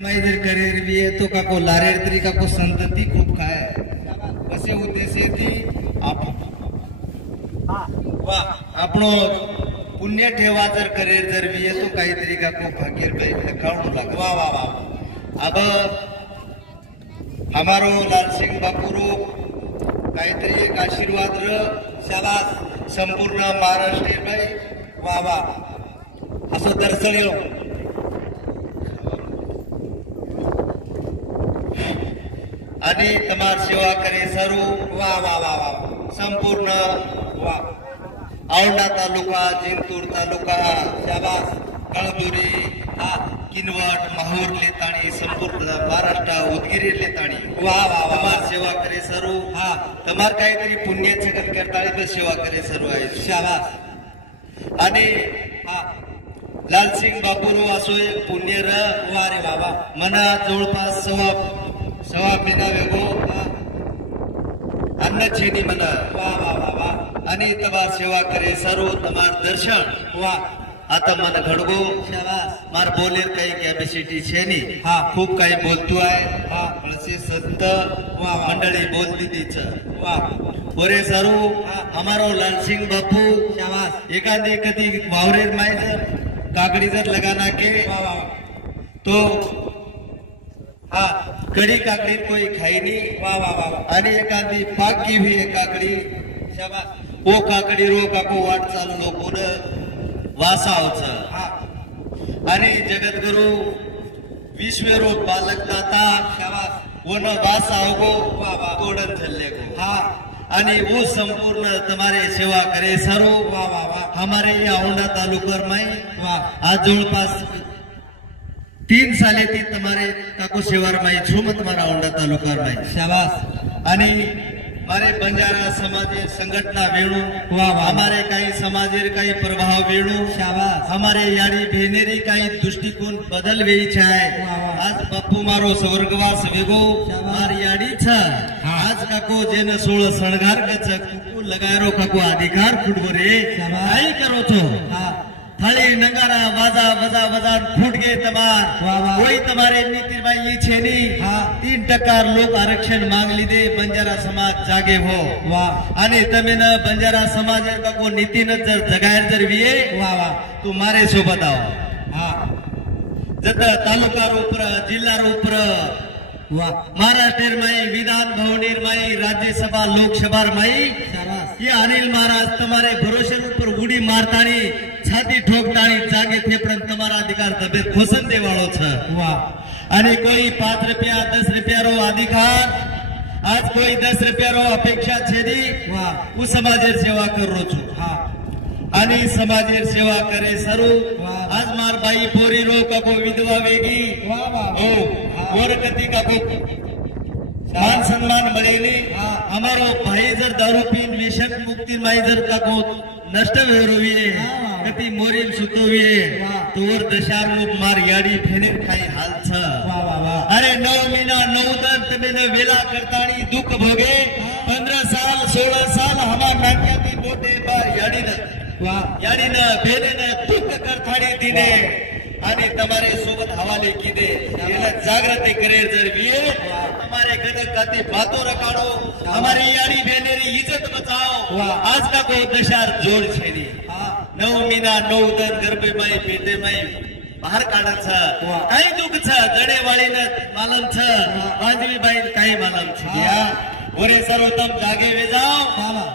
जर करिअर भी है तो काको लारेर तरी काको संतति खूप खाय कसे उद्देश ती आपणो पुण्य ठेवा जर करिअर जर भी है तो काहीतरी काको भाग्य लखावणू लाग वाह वाह वाह अब हमारो लाल सिंह बापूरो काहीतरी एक आशीर्वाद र शाबास संपूर्ण महाराष्ट्र भाई वाह वाह असं दर्शळ्यो आणि तमार सेवा करे सरू वाह वाह वाह वाह संपूर्ण वाह औंढा तालुका जिंतूर तालुका शाबास कळदुरी किनवट माहूर लेताणी संपूर्ण महाराष्ट्र उदगीर लेताणी वाह वाह तमार सेवा करे सरू तमार काहीतरी पुण्य छगन करताळी तर सेवा करे सरू आहे शाबास आणि लालसिंग बापूरो असो एक पुण्य र वारे बाबा मना जवळपास सवा महिना वेगो अन्न छेनी मना वाह वाह वाह वाह आणि तमार सेवा करे सर्व तमार दर्शन वाह आता मन घडगो शाबास मार बोलेर काही कॅपॅसिटी छेनी खूप काही बोलतो आहे पळसे संत वाह मंडळी बोलती तीच वाह ओरे सर्व हमारो लालसिंग बापू शाबास एखादी कधी वावरेर माय काकड़ी जर लगाना के तो कड़ी काकड़ी कोई खाई नहीं वाह वाह वाह आणि एखादी पाक की भी एक काकड़ी शाबास वो काकड़ी रो काको वाट चालू लोकोन वासावच आणि जगद्गुरु विश्वरो बालक दाता शाबास वन वासावगो वाह वाह तोडन झल्ले गो आणि वो संपूर्ण तुम्हारे सेवा करे सरो वाह वाह वाह हमारे या औंढा तालुकर में वाह आज जवळपास 3 साले ती तुम्हारे काको सेवार में छुम तुम्हारा औंढा तालुकर में शाबास आणि हमारे बंजारा समाज संगठना वेणु वाह हमारे काही समाजेर काही प्रभाव वेणु शाबास हमारे याडी भेनेरी काही दृष्टिकोन बदल वेई छाय आज बापू मारो स्वर्गवास वेगो मार याडी छ आज काको जेन 16 सणगार कच कुकू लगायरो काको अधिकार फुटबरे काय करो छो थाली नंगारा वाजा वजा वजा फूट गए तमार कोई तुम्हारे नीति भाई छेनी 3% लोग आरक्षण मांग लीधे बंजारा समाज जागे हो वाह आणि तमेन बंजारा समाज का को नीति न जर जगायर जर विये वाह वाह तू मारे सोबत आओ जत तालुका रोपर जिल्हा रोपर वाह महाराष्ट्र में विधान भवन में राज्यसभा लोकसभा में ये अनिल महाराज तुम्हारे भरोसे ऊपर उड़ी मारतानी छाती ठोकतानी जागे थेपड़न तुम्हारा अधिकार तबे खोसन दे वालो छ वाह आणि कोई 5 रुपया 10 रुपया रो अधिकार आज कोई 10 रुपया रो अपेक्षा छेदी वाह उस समाजेर सेवा करो छु आणि समाजेर सेवा करे सरू आज मार बाई पोरी रो काको विधवा वेगी वाह वाह ओ और कती काको मान सम्मान मिळेली हमारो भाई जर दारू पीन व्यसन मुक्ती माई जर काको नष्ट वेरोविये कती मोरील सुतोविये तोर दशार मुख मार याडी फेने खाई हाल छ वाह वाह वाह अरे 9 महीना 9 दिन तमेने वेला करतानी दुख भोगे 15 साल 16 साल हमार नाक्याती मोठे बार याडी न वाह याडी न भेने न दुख करतानी दिने आणि तुम्हारे सोबत हवाले कीदे येला जागृति करे जर विये हमारे गदर काते बातों रखाड़ो हमारे यारी भेनेरी इज्जत बचाओ आज का को दशार जोड़ छेनी 9 महीना 9 दिन गर्भे में पेटे में बाहर काढन छ काही दुख छ जडे वाली न मालम छ वांजवी बाई काही मालम छ या ओरे सर्वोत्तम जागे वे जाओ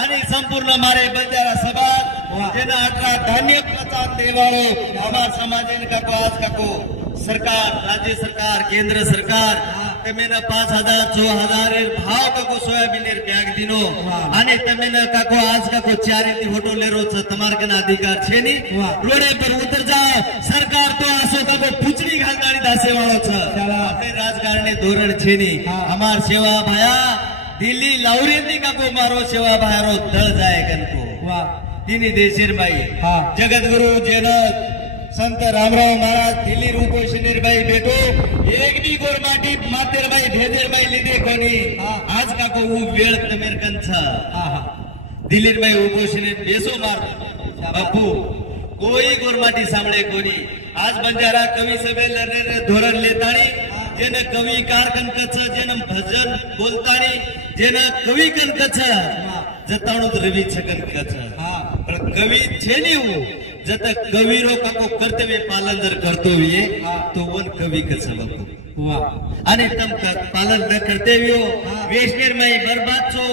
आणि संपूर्ण मारे बंजारा समाज जेना 18 धान्य प्रचार देवाळो हमार समाजेन का को आज का को सरकार राज्य सरकार केंद्र सरकार तमेन 5000 6000 भाव का को सोयाबीन बैग दिनो आणि तमेन का को आज का को 4 फोटो लेरो छ तमार कन अधिकार छेनी रोडे पर उतर जाओ सरकार तो आसो का को पुचड़ी घालतानी दासे वाळो छ अपने राजकारणी धोरण छेनी हमार सेवा भाया दिल्ली लावरेंदी का को मारो सेवा भायारो दळ जाय गन को वाह तिनी देशेर बाई जगद्गुरु जेन संत रामराव महाराज दिल्ली रूपोषणेर बाई बेटो एक भी गोरमाटी मातेर बाई भेदेर बाई लीधे कोनी आज का को वो वेळ तमेर कन छ दिल्लीर बाई उपोषणेर बेसो मार बापू कोई गोरमाटी सांभळे कोनी आज बंजारा कवी सभे धोरण लेतानी जेन कवी कार कनकच जेन भजन बोलतानी जेन कवी कनकच जताणु रवि कनकच पण कवी छेनी हूं जत कवी रो काको कर्तव्य पालन जर करतो विये तो वन कवी कच बापू आणि तम पालन न करते वियो वेशनेर में बर्बाद छो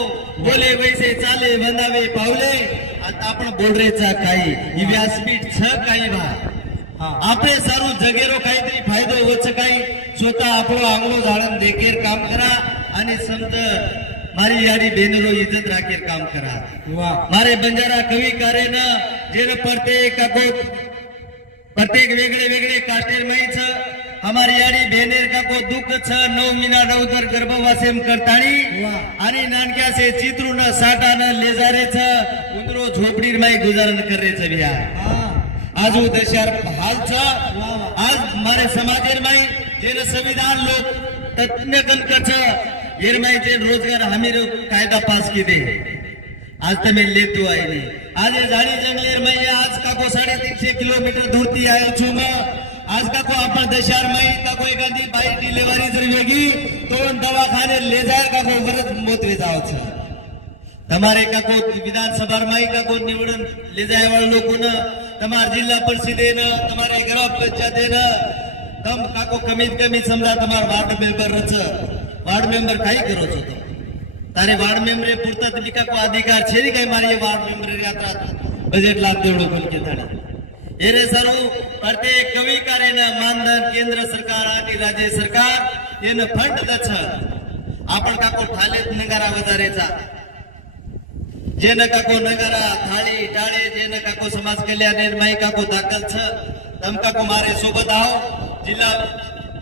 बोले वैसे चाले बनावे पावले आता आपण बोलरेचा काही ही व्यासपीठ छ काही वा आपले सारू जगेरो काहीतरी फायदो वच काही स्वतः आपलो आंगणो झाडन देखेर काम करा आणि समज मारी याडी बेनरो इज्जत राखेर काम करा मारे बंजारा कवी कारेन जेन प्रत्येक वेगळे वेगळे कास्टेर में छ हमारी याडी बेनेर का को दुख छ 9 महीना 9 दर गर्भवासेम करतानी आणि नानक्या से चित्रू न साटा न लेजारे छ उंदरो झोपडी में गुजारन करे छ बिया आजू दशहर हाल छ आज हमारे समाजेर में जेन संविधान लोक तज्ञ कनक छ येर में जेन रोजगार हमीर कायदा पास की दे आज तमे लेतो आई नहीं आज झाड़ी जंगलेर में आज का को 350 किलोमीटर दूर थी आयो छु मैं आज का को अपन दशहर में का कोई गांधी भाई डिलीवरी जर वेगी तो दवाखाने ले जाए का को वरद मोत वे जाओ छ તમારે કાકો વિધાનસભામાં કાકો નિવડન ले जाए वाला लोगों ने तमार जिला परिषद ने तुम्हारे ग्राम पंचायत ने तम काको कमीत कमी समजा तमार वार्ड मेंबर रच वार्ड मेंबर काई करो छो तो तारे वार्ड मेंबर पूरता तबिका को अधिकार छे नी काई मारी वार्ड मेंबर यात्रा बजट लाभ देवड़ो बोल के थाने एरे सरू प्रत्येक कवी कार्य ने मानधन केंद्र सरकार आणि राज्य सरकार येन फंड दछ आपण काको ठाले नगारा वधारेचा जेन काको नगारा थाळी टाळे जेन काको समाज कल्याण निर्माई काको दाखल छ तम काको मारे सोबत आओ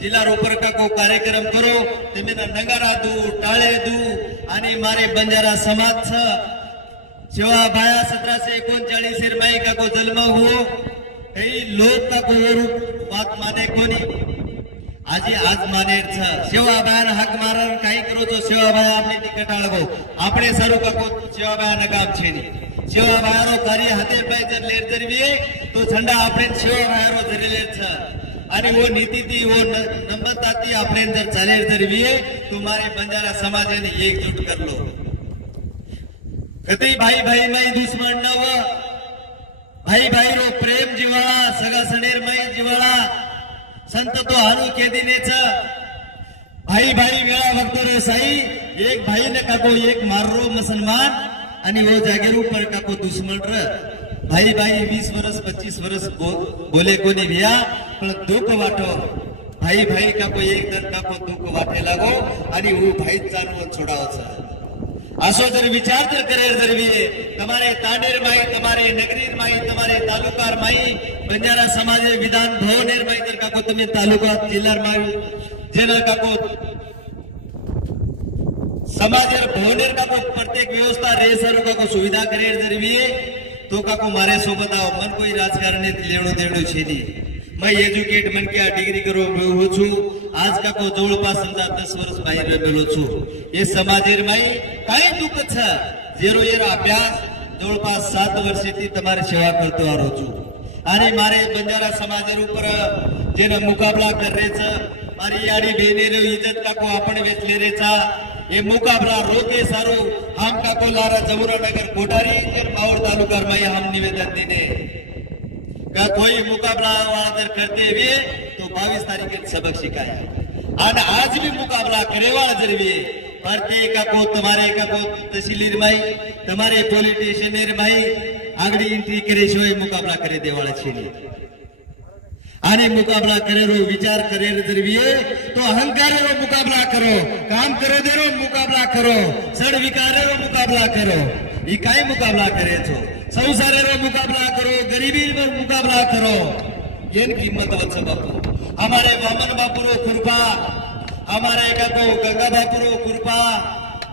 जिल्हा रोपर काको कार्यक्रम करो तेमेना नगारा दू टाळे दू आणि मारे बंजारा समाज छ सेवा बाया 1739 निर्माई काको जन्म हुओ कई लोक काको रूप बात माने कोनी आज मानेर छ सेवा बाया हक मारन काही करो तो सेवा बाया आपने टिकट आळगो आपणे सारू काको सेवा बाया न काम छेनी सेवा बायारो कार्य हाते पाय जर लेर जरवी तो झंडा आपणे सेवा बायारो धरेलेर छ आणि वो नीति ती वो नंबरता ती आपणे जर चालेर जरवी तुम्हारे बंजारा समाजाने एकजूट कर लो कधी भाई भाई मई दुश्मन नव भाई भाई रो प्रेम जिवाळा सगा सनेर मई जिवाळा संत तो हारू के दिने छ भाई भाई वेळा वक्तो रे साई एक भाई ने काको एक मारो मुसलमान आणि वो जागेर ऊपर काको दुश्मन रे भाई भाई 20 वर्ष 25 वर्ष बोले कोनी भैया पण दुख वाटो भाई भाई काको एक दर काको दुख वाटे लागो आणि वो भाई जानवर छोडाव छ असो जर विचार तर करेर जरवी तुम्हारे तांडेर माई तुम्हारे नगरीर माई तुम्हारे तालुकार माई बंजारा समाज विधान भवनेर माई तर काको तुम्ही तालुका जिल्हार माई जेना काको समाजेर भवनेर काको प्रत्येक व्यवस्था रे सरो काको सुविधा करेर जरवी तो काको मारे सोबत आओ मन कोई राजकारणी लेवडो देवडो छेनी मैं एज्युकेट मन के डिग्री करो हो छु आज काको जवळपास समजा 10 वर्ष बाहेर बेलो छु ये समाजेर माई काय दुख छ जेरो येरो अभ्यास जवळपास 7 वर्षेती तुम्हारे सेवा करतो आ रो छु आणि मारे बंजारा समाजेर ऊपर जेन मुकाबला करेचा मारी याडी बेनेरो इज्जत काको आपण वेचले रेचा ये मुकाबला रोके सारो हम काको लारा जमुरा नगर कोठारी जर मावळ तालुकार माई हम निवेदन देने का कोई मुकाबला वाला करते हुए तो 22 तारीख के सबक सिखाया और आज भी मुकाबला करे वाला जरूरी प्रत्येक को तुम्हारे का को तहसील माई तुम्हारे पॉलिटिशियन माई आगड़ी एंट्री करे शिवाय मुकाबला करे देवाला छेनी आने मुकाबला करे रो विचार करे जरूरी तो अहंकार रो मुकाबला करो काम करो दे रो मुकाबला करो सड़ विकारे रो मुकाबला करो ये काय मुकाबला करे छो संसारे रो मुकाबला करो गरीबी रो मुकाबला करो येन कीमत वच बापू हमारे वामन बापू रो कृपा हमारे का को गंगा बापू रो कृपा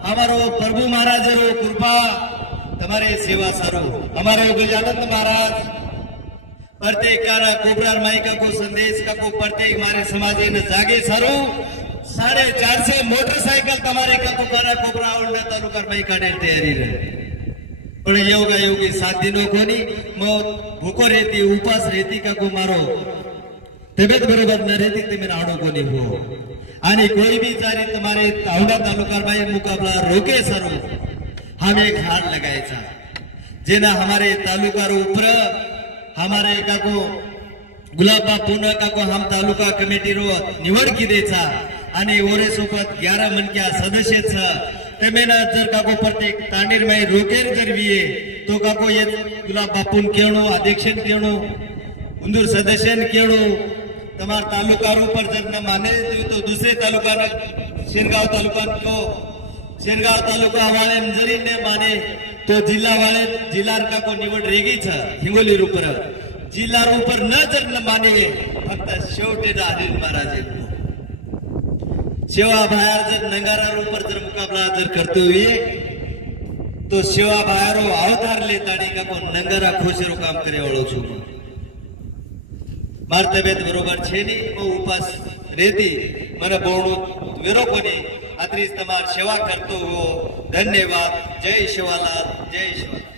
हमारो प्रभु महाराज रो कृपा तुम्हारे सेवा सारो हमारे गजानंद महाराज प्रत्येक कारा कोबरार माई का को संदेश का को प्रत्येक हमारे समाजे ने जागे सारो 450 मोटरसाइकिल तुम्हारे का को कारा कोबरा और तालुका माई काढे तयारी रहे पण योगा योगी 7 दिनों कोनी मो भूखो रहती उपास रहती का को मारो तबियत बरोबर न रहती तो मेरा आड़ो को नहीं हो आणि कोई भी चाहे तुम्हारे तावड़ा तालुका में मुकाबला रोके सरो हम एक हार लगायचा जेना हमारे तालुका ऊपर हमारे का को गुलाब बापून का को हम तालुका कमेटी रो निवड की देचा आणि ओरे सोबत 11 मनक्या सदस्य तेमेना जर का को प्रत्येक तांडीर में रोकेर जर विये तो का को ये गुलाब बापून केणो अध्यक्षन केणो उंदूर सदस्यन केणो तमार तालुका ऊपर जर न माने तो दूसरे तालुका शेरगांव तालुका को शेरगांव तालुका वाले जरी ने माने तो जिला वाले जिला का को निवड रेगी छ हिंगोली ऊपर जिला ऊपर न जर न माने फक्त शेवटे आदिल महाराज सेवा बाहेर जर नंगारा ऊपर जर मुकाबला जर करते हुए तो सेवा बाहेर अवतार लेतानी का को नंगारा खोशेरो काम करे वाळो छु मार तबियत बरोबर छे नी वो उपास रेती मरे बोणो वेरो कोनी अत्रीस तमार सेवा करतो हो धन्यवाद जय शिवालाल जय शिवालाल।